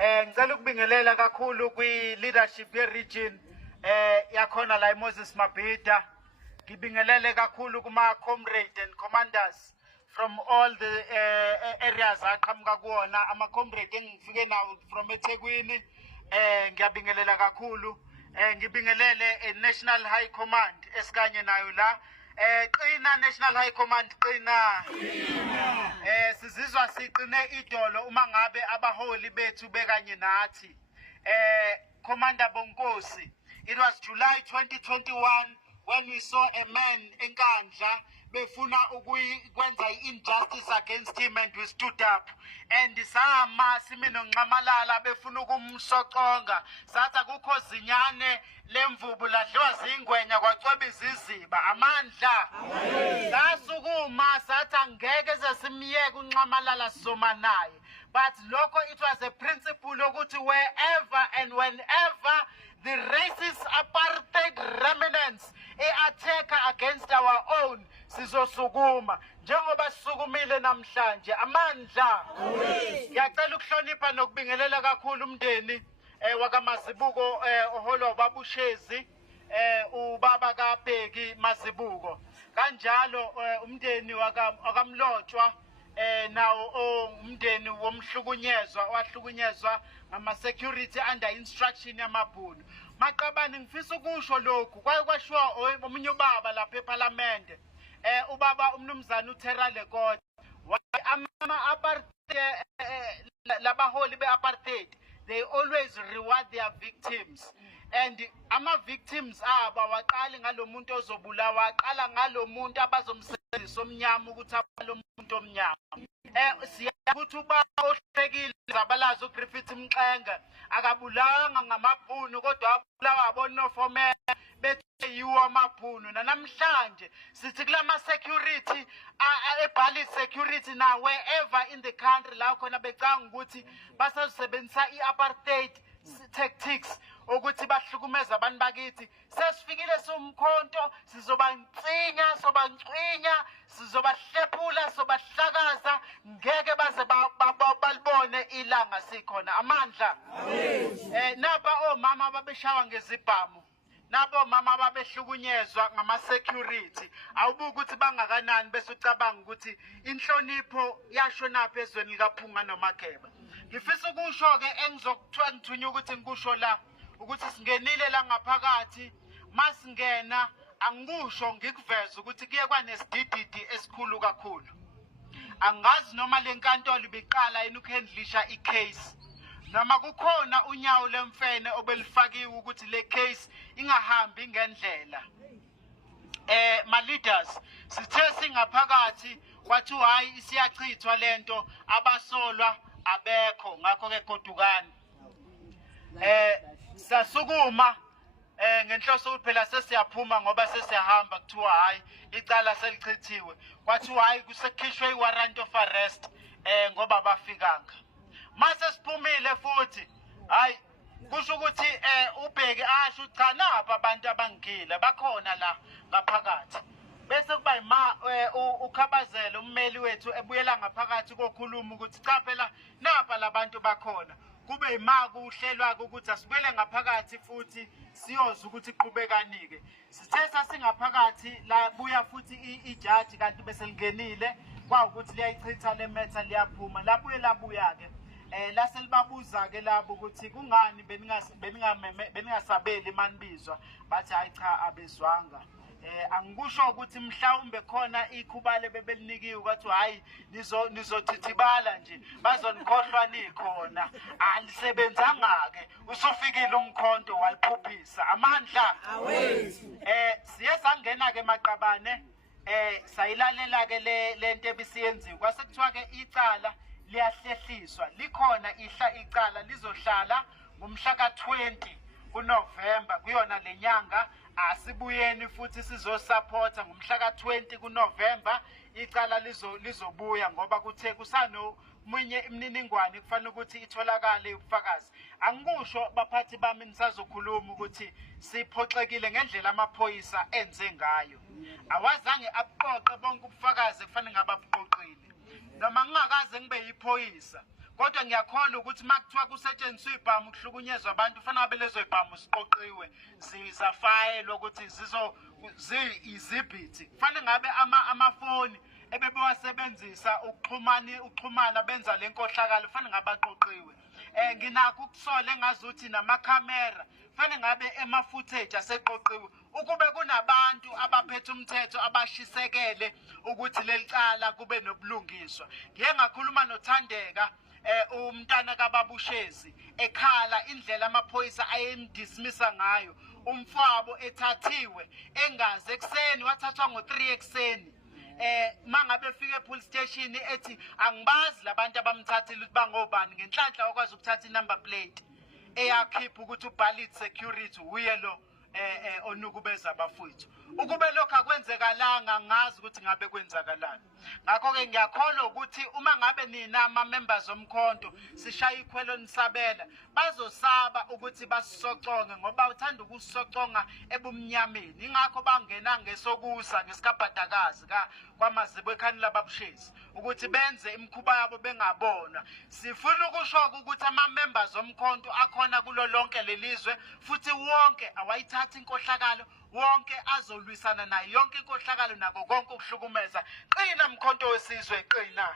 Ngicela ukubingelela kakhulu kwi leadership ye region yakhona la Moses Mabhida. Ngibingelele kakhulu kuma comrades and commanders from all the areas aqhamuka kuona, ama comrades engifike nawo from eThekwini. Ngiyabingelela kakhulu. Ngibingelele National High Command esikanye nayo la. Qina National High Command, qina. Sizizwa siqine idolo uma ngabe abaholi bethu bekanye nathi. Commander Bonkosi, it was July 2021 when we saw a man enkandla befuna ukwenza injustice against him, and we stood up. And sama simino nqamalala befuna ukumsoconga. Satha kukho zinyane lemvubu ladliwa zingwenya kwacweba iziziba amandla. Sasukuma satha ngeke sesimiyeke unqamalala soma naye. But loko, it was a principle ukuthi wherever and whenever the racist apartheid remnants attack against our own, sizosukuma njengoba sisukumile namhlanje amandla. Ngiyacela ukuhlonipha nokubingelela kakhulu umndeni wakamazibuko oholwa babushezi ubaba kaBheki Mazibuko, kanjalo umndeni wakamlotshwa nawo umndeni womhlukunyezwa wahlukunyezwa ngama security under instruction yamabhunu. Maqabani ngifisa ukusho lokhu kwashiwa omunye ubaba lapha eParliament, ubaba umnumzana uTherale Kota, ama apartheid labaholi beapartheid, they always reward their victims. And ama victims waqali ngalomuntu ozobulawa, waqala ngalomuntu abazomsebenzisa omnyama ukuthi abalomuntu omnyama. Siyakuthi uba ohlekile zabalazo uGriffith Mxenge akabulanga ngamabhunu kodwa abulawa abonofomela bethe yiwo amabhunu. Namhlanje sithi kulama security ebhali security na wherever in the country la khona becanga ukuthi basazisebenzisa iapartheid tactics ukuthi bahlukumeza abantu bakithi. Sesifikile somkhonto, sizobancinya, sobancinya, sizobahlephula, sobahlakaza, ngeke baze balibone ilanga sikhona amandla. Naba omama babeshawa ngezibhamu, nabo mama babehlukunyezwa ngama security. Awubuka ukuthi bangakanani bese ucabanga ukuthi inhlonipho yasho naphi ezweni likaPhunga noMageba. Ngifisa ukusho ke engizokuthiwa ngithunya ukuthi ngikusho la ukuthi singenile la ngaphakathi. Masingena angikusho ngikuveza ukuthi kuye kwanesidididi esikhulu kakhulu. Angazi noma lenkantolo ibiqala yini ukhandlisha icase, noma kukhona unyawo lemfene obelifakiwe ukuthi le case ingahambi ngendlela. Ma leaders sithe singaphakathi kwathi hayi isiyachithwa lento, abasolwa abekho, ngakho ke godukani. Sasukuma ngenhloso ukuthi phela sesiyaphuma ngoba sesiyahamba, kuthiwa hayi icala selichithiwe, kwathi hayi kusekhishwe iwarrant of arrest ngoba bafikanga. Mase siphumile futhi hayi kusho ukuthi uBheki asho cha napha abantu abangigile bakhona la ngaphakathi. Bese kuba ukhabazela ummeli wethu ebuyela ngaphakathi kokhuluma ukuthi cha phela napha labantu bakhona. Kube kuhlelwa ukuthi asibuyele ngaphakathi futhi siyoza ukuthi iqhubekanike. Sithe sasingaphakathi la buya futhi ijaji kanti bese lingenile kwawukuthi liyayichitha le matter liyaphuma. Labuya ke laselibabuza ke labo ukuthi kungani beningasabeli manibizwa, bathi hayi cha abezwanga. Angikusho ukuthi mhlawumbe khona ikhubale bebelinikiwe kwathi hayi nizothithibala nje bazonikhohlwa nikhona. Alisebenzanga ke, usufikile umkhonto waliphuphisa amandla. Siye sangena ke maqabane sayilalela ke lento ebisiyenziwe. Kwase kuthiwa ke icala liyahlehliswa, likhona icala lizohlala ngomhla ka-20 kuNovember kuyona lenyanga. Asibuyeni futhi sizosupporta ngomhla ka-20 kuNovember, icala lizobuya ngoba kuthe kusanomunye imininingwane kufanele ukuthi itholakale ubufakazi. Angikusho baphathi bami nisazokhuluma ukuthi siphoxekile ngendlela amaphoyisa enze ngayo. Awazange abuqoqe bonke ubufakazi kufanele ngababuqoqile. Noma ngingakaze ngibe yiphoyisa kodwa ngiyakholwa ukuthi makuthiwa kusetshenziswa ibhamu kuhlukunyezwa abantu kufanele ngabe lezo ibhamu siqoqiwe zafayelwa ukuthi izibhithi kufanele ngabe amafoni ebebewasebenzisa ukuxhumana benza le nkohlakalo kufanele ngabe aqoqiwe. Nginakho ukusola engazuthi namakhamera kufanele ngabe ema-footage aseqoqiwe ukube kunabantu abaphethe umthetho abashisekele ukuthi leli cala kube nobulungiswa. Ngiye ngakhuluma noThandeka umntana kaBabushezi ekhala indlela amaphoyisa ayemdismissa ngayo, umfowabo ethathiwe engaze ekseni wathathwa ngo-3 ekseni. Mangabe efika e-police station ethi angibazi labantu abamthathile ukuthi bangobani, ngenhlanhla wakwazi ukuthatha i-number plate eyakhipha ukuthi ubhalid security uye lo onukubeza abafowethu. Ukube lokho akwenzekalanga ngazi ukuthi ngabe kwenzakalani. Ngakho-ke ngiyakholwa ukuthi uma ngabe nina ama-members omkhonto sishaya ikhwelo nisabela bazosaba ukuthi basisoconge ngoba uthanda ukusisoconga ebumnyameni. Ingakho bangena ngesokusa ngesikabhadakazi kwamazibu ekhani lababushezi ukuthi benze imikhuba yabo bengabonwa. Sifuna ukusho ukuthi ama-members omkhonto akhona kulo lonke lelizwe futhi wonke awayithatha inkohlakalo, wonke azolwisana nayo yonke inkohlakalo nako konke ukuhlukumeza. Qina mkhonto wesizwe, qina.